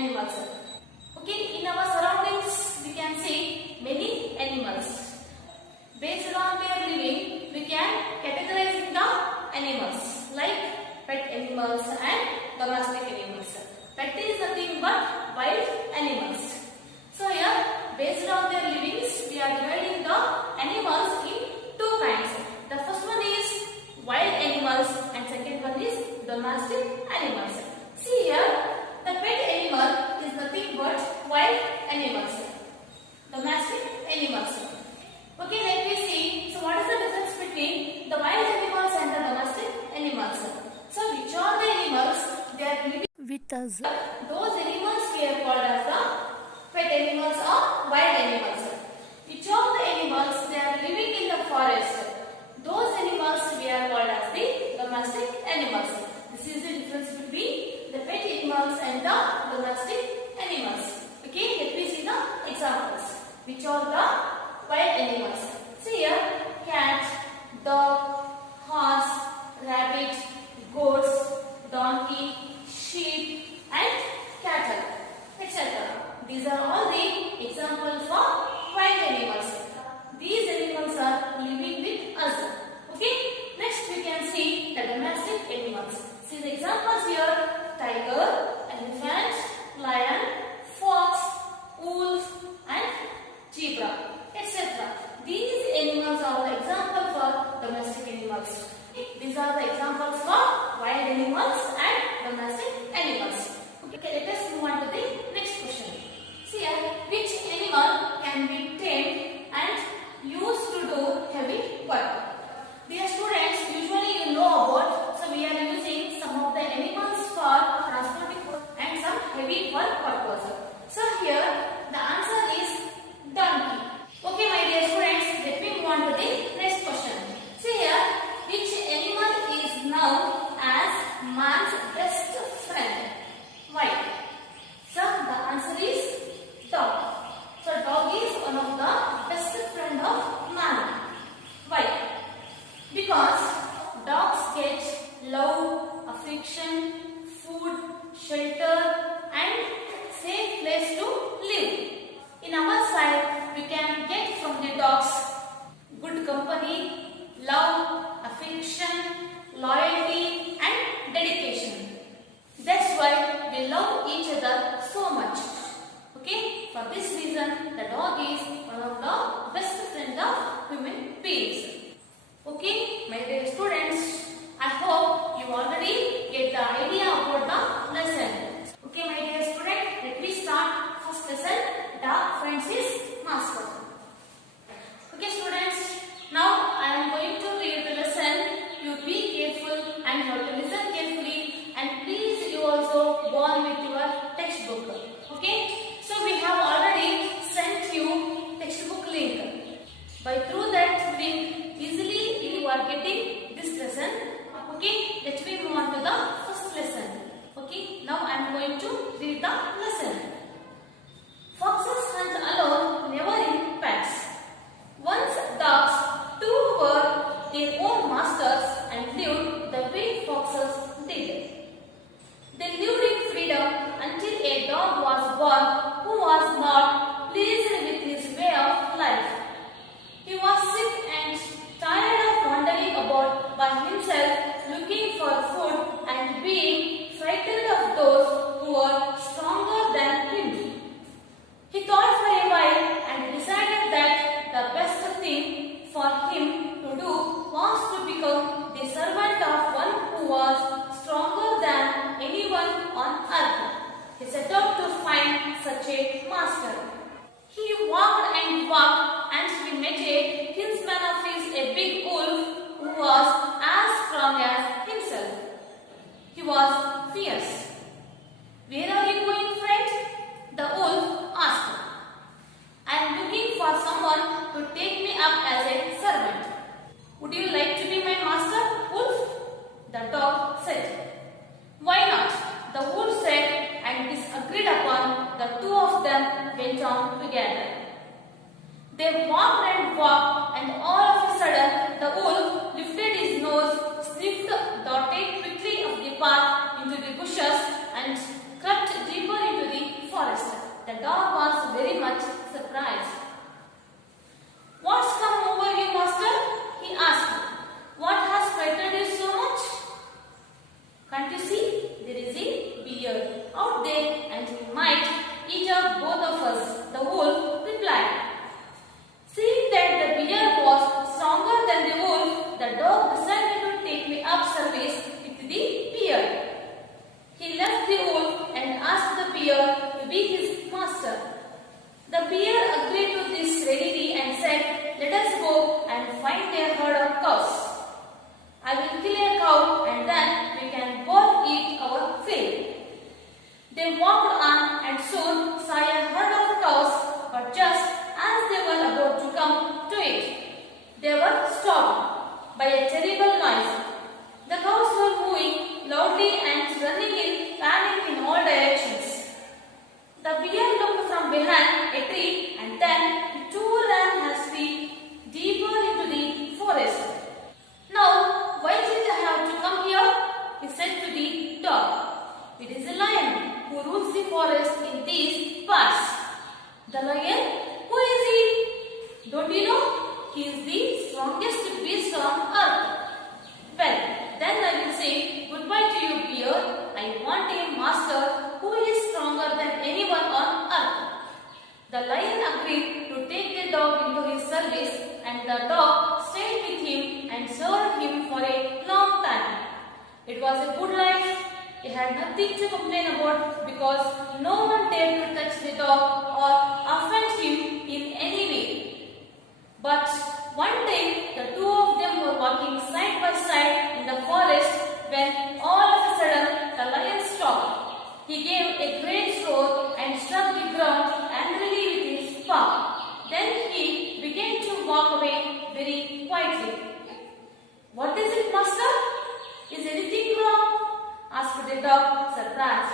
animals. Okay, in our surroundings we can see many animals. Based on their living, we can categorize the animals like pet animals and domestic animals. Pet is nothing but wild animals. So here, based on their livings, we are dividing the animals in two kinds. The first one is wild animals and second one is domestic animals. See here, the pet animal is nothing but wild animals, domestic animals. Okay, let me see. So what is the difference between the wild animals and the domestic animals? So which are the animals they are living with us? Those animals we are called as the pet animals or wild animals. Which of the animals they are living in the forest? Those animals we are called as the domestic animals. This is the difference between the pet animals and the domestic animals. Okay, let me see the examples. Which are the wild animals? See here, cat, dog, horse, rabbit, goats, donkey, sheep and cattle, etc. These are all the examples for wild animals. These animals are living with us. Okay. Next we can see the domestic animals. See the examples here: tiger, elephant, lion, fox, wolf and zebra, etc. These animals are the example for domestic animals. These are the examples for wild animals and domestic animals. Okay, let us move on to the next question. See here, which animal can be tamed and used to do heavy work? Dear students, usually you know about, so we are using some of the animals for transporting food and some heavy work purpose. So here the answer is donkey. Okay, my dear students, let me move on to the next question. See here, which animal is known as man's best friend? Why? So the answer is dog. So dog is one of the best friend of man. Why? Because dogs get love, affection, food, shelter and safe place to live. In our side, we can get from the dogs good company, love, affection, loyalty and dedication. That's why we love each other so much. Okay, for this reason the dog is one of the best friend of human beings. Okay, my dear students, I hope you already get the idea about the lesson. Okay, my dear student, let me start first lesson. Dog finds his master. Okay, students, now I am going to read the lesson. You be careful and you have to listen carefully, and please you also go on with your textbook. Okay, so we have already sent you textbook link. By through that link, easily you are getting this lesson. Okay, let me move on to the first lesson. Okay, now I am going to read the lesson. Foxes hunt alone, never in packs. Once dogs too were their own masters and lived the way foxes did. They lived in freedom until a dog was born who was not pleased with his way of life. He was sick and tired of wandering about by himself looking for food and being frightened of those who were stronger than him. He thought for a while and decided that the best thing for him to do was to become the servant of one who was stronger than anyone on earth. He set out to find such by a terrible noise. The cows were moving loudly and running in panic in all directions. The bear looked from behind a tree and then he too ran hastily deeper into the forest. Now, why did I have to come here? He said to the dog. It is a lion who rules the forest in these parts. The lion? Who is he? Don't you know? He is the strongest beast on earth. Well, then I will say goodbye to you, bear. I want a master who is stronger than anyone on earth. The lion agreed to take the dog into his service, and the dog stayed with him and served him for a long time. It was a good life. He had nothing to complain about because no one dared to touch the dog or offend him in any way. But one day, the two of them were walking side by side in the forest when all of a sudden the lion stopped. He gave a great roar and struck the ground angrily with his paw. Then he began to walk away very quietly. What is it, master? Is anything wrong? Asked the dog, surprised.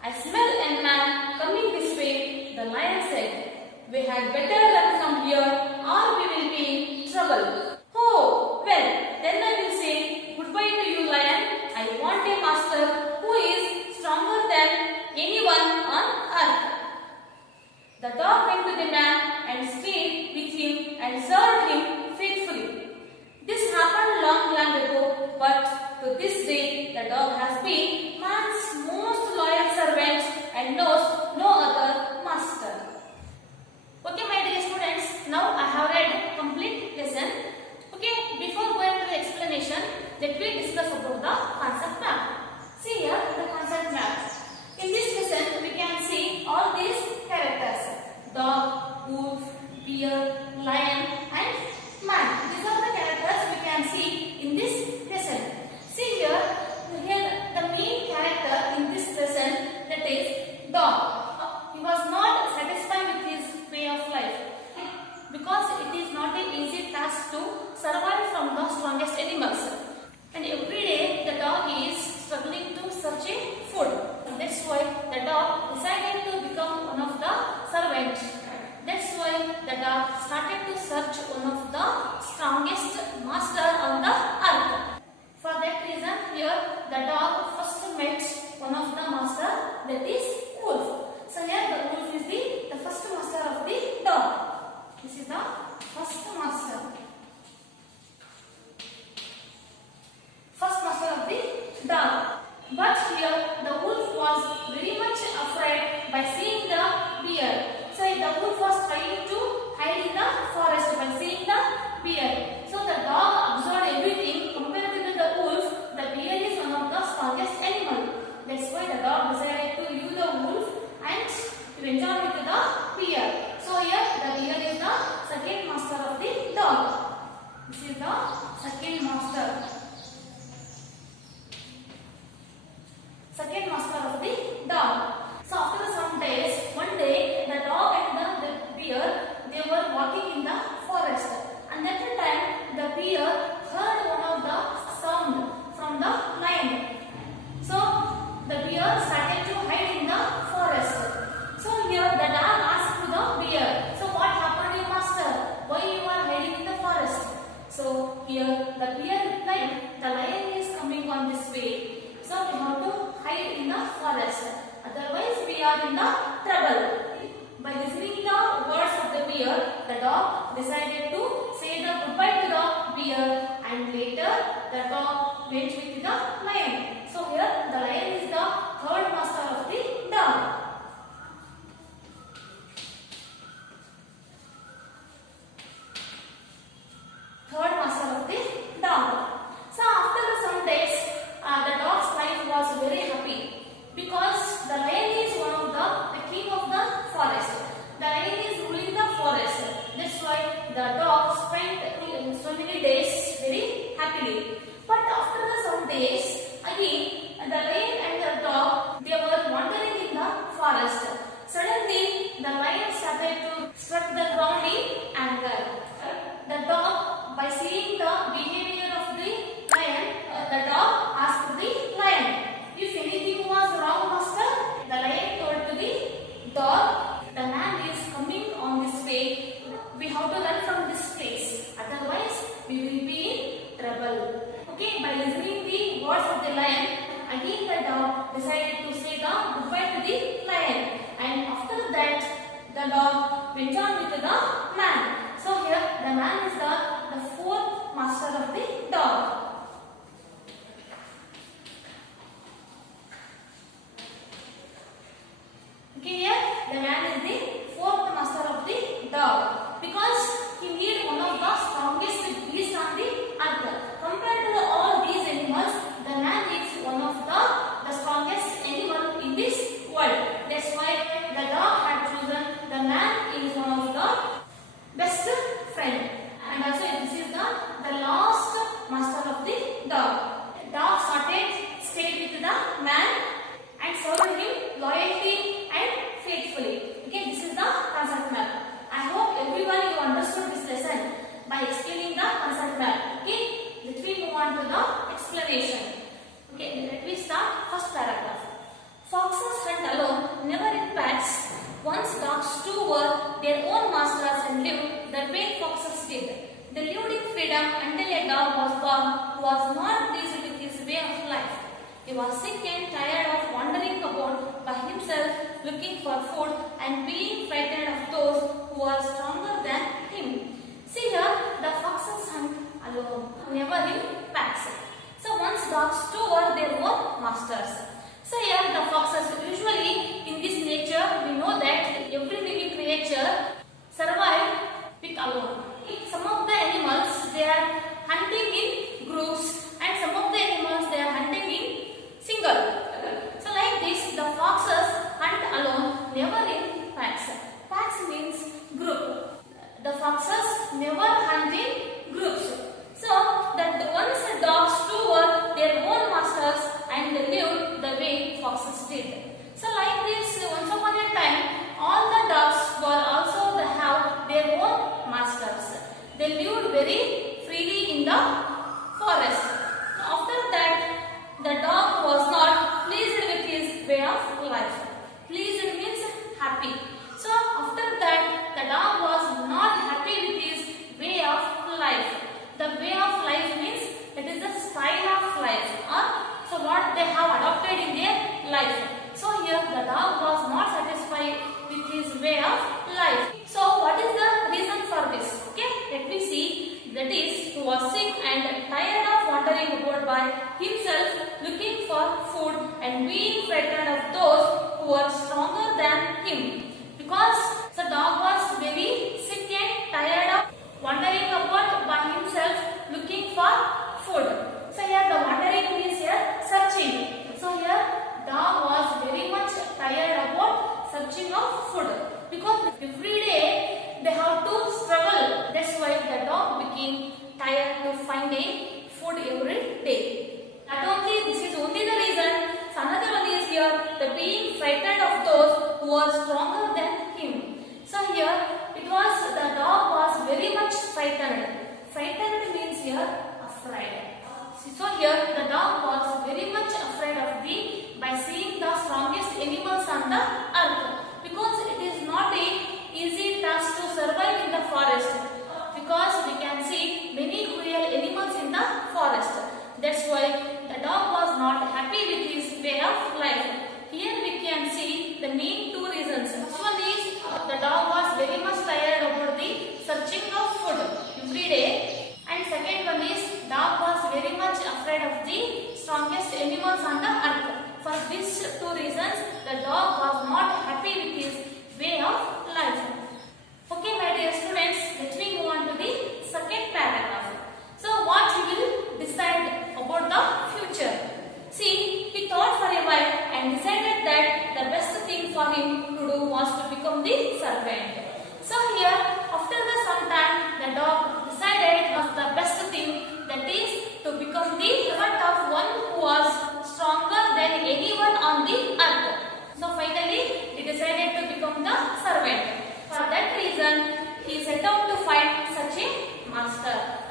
I smell a man coming this way, the lion said. We had better run from here or we will be in trouble. Oh, well, then I will say goodbye to you, lion. I want a master who is stronger than anyone on earth. The dog went to the man and stayed with him and served him faithfully. This happened long ago, but to this day the dog has been man's most loyal servant and knows no other master. Okay, my dear students, now I have read complete lesson. Okay, before going to the explanation, let me discuss about the concept map. See here the concept map. In this lesson, we can see all these characters: dog, wolf, bear, lion, and man. These are the characters we can see in this lesson. See here the main character in this lesson, that is dog. He was not satisfied with his way of life because it is not an easy task to survive from the strongest animals. And every day the dog is struggling to search food. And that's why the dog decided to become one of the servants. That's why the dog started to search one of the strongest master on the earth. For that reason, here the dog first met one of the master, that is wolf. So here the wolf is the first master of the dog. This is the first master. First master of the dog. But here the wolf was very much afraid by seeing the bear. So the wolf was trying to hide in the forest by seeing the bear. So the dog observed everything. Compared to the wolf, the bear is one of the strongest animal. That's why the dog decided to leave the wolf and to enjoy with the bear. So here the bear is the second master of the dog. This is the second master. Second master of the dog. So after some days, one day the dog and the bear, they were walking in the forest. And at the time the bear heard one of the sound from the lion. So the bear started to hide in the forest. So here the dog asked to the bear, so what happened, your master? Why you are hiding in the forest? So here the bear replied, the lion is coming on this way. So we have to hide in the forest. Otherwise we are in the trouble. By listening the words of the bear, the dog decided to say the goodbye to the bear, and later the dog went with the lion. So here the lion is the third master of the dog. Third master of the dog. So after some days, the dog's life was very happy because the lion is one of the king of the forest. The lion is ruling the forest. That's why the dog spent so many days very happily. But after some days, again the lion and the dog, they were wandering in the forest. Suddenly, the lion started to struck the ground in anger. The dog, by seeing the behavior on to the explanation. Okay, let me start first paragraph. Foxes hunt alone, never in packs. Once dogs too were their own masters and lived the way foxes did. They lived in freedom until a dog was born who was not pleased with his way of life. He was sick and tired of wandering about by himself looking for food and being frightened of those who were stronger than him. See here, the foxes hunt alone, never in packs. So once dogs too were their own masters. So here the foxes, usually in this nature we know that every living creature survive with alone. Some of the animals they are hunting in groups and some of the animals they are hunting in single. So like this the foxes hunt alone, never in packs. Packs means group. The foxes never hunt in groups. So that once dogs too were their own masters and they lived the way foxes did. So like this, once upon a time, all the dogs were also they have their own masters. They lived very freely in the forest. After that, the dog was not pleased with his way of life. Pleased means happy. So after that, the dog was not happy with his way of life. The way of life means it is the style of life, or so what they have adopted in their life. So here the dog was not satisfied with his way of life. So what is the reason for this? Okay, let me see. That is, he was sick and tired of wandering about by himself looking for food and being frightened of those who were stronger than him. Because the dog was very sick and tired of wandering about by himself looking for food. So here the wandering means here searching. So here dog was very much tired about searching of food because every day they have to struggle. That's why the dog became tired to finding food every day. Not only this is only the reason. So another one is here the being frightened of those who are stronger than him. So here it was the dog was very much frightened. Frightened means here afraid. So here the dog was very much afraid of by seeing the strongest animals on the earth, because it is not a easy task to survive in the forest, because we can see many cruel animals in the forest. That's why the dog was not happy with his way of life. Here we can see the main two reasons. First one is the dog was very much tired about the searching of food every day, and second one is dog was very much afraid of the strongest animals on the earth. For these two reasons, the dog was not happy with his way of life. Okay, my dear students, let me move on to the second paragraph. So what he will decide about the future? See, he thought for a while and decided that the best thing for him to do was to become the servant. So here, after some time, the dog decided was the best thing, that is to become the servant of one who was stronger than anyone on the earth. So finally, he decided to become the servant. For that reason, he set out to find such a master.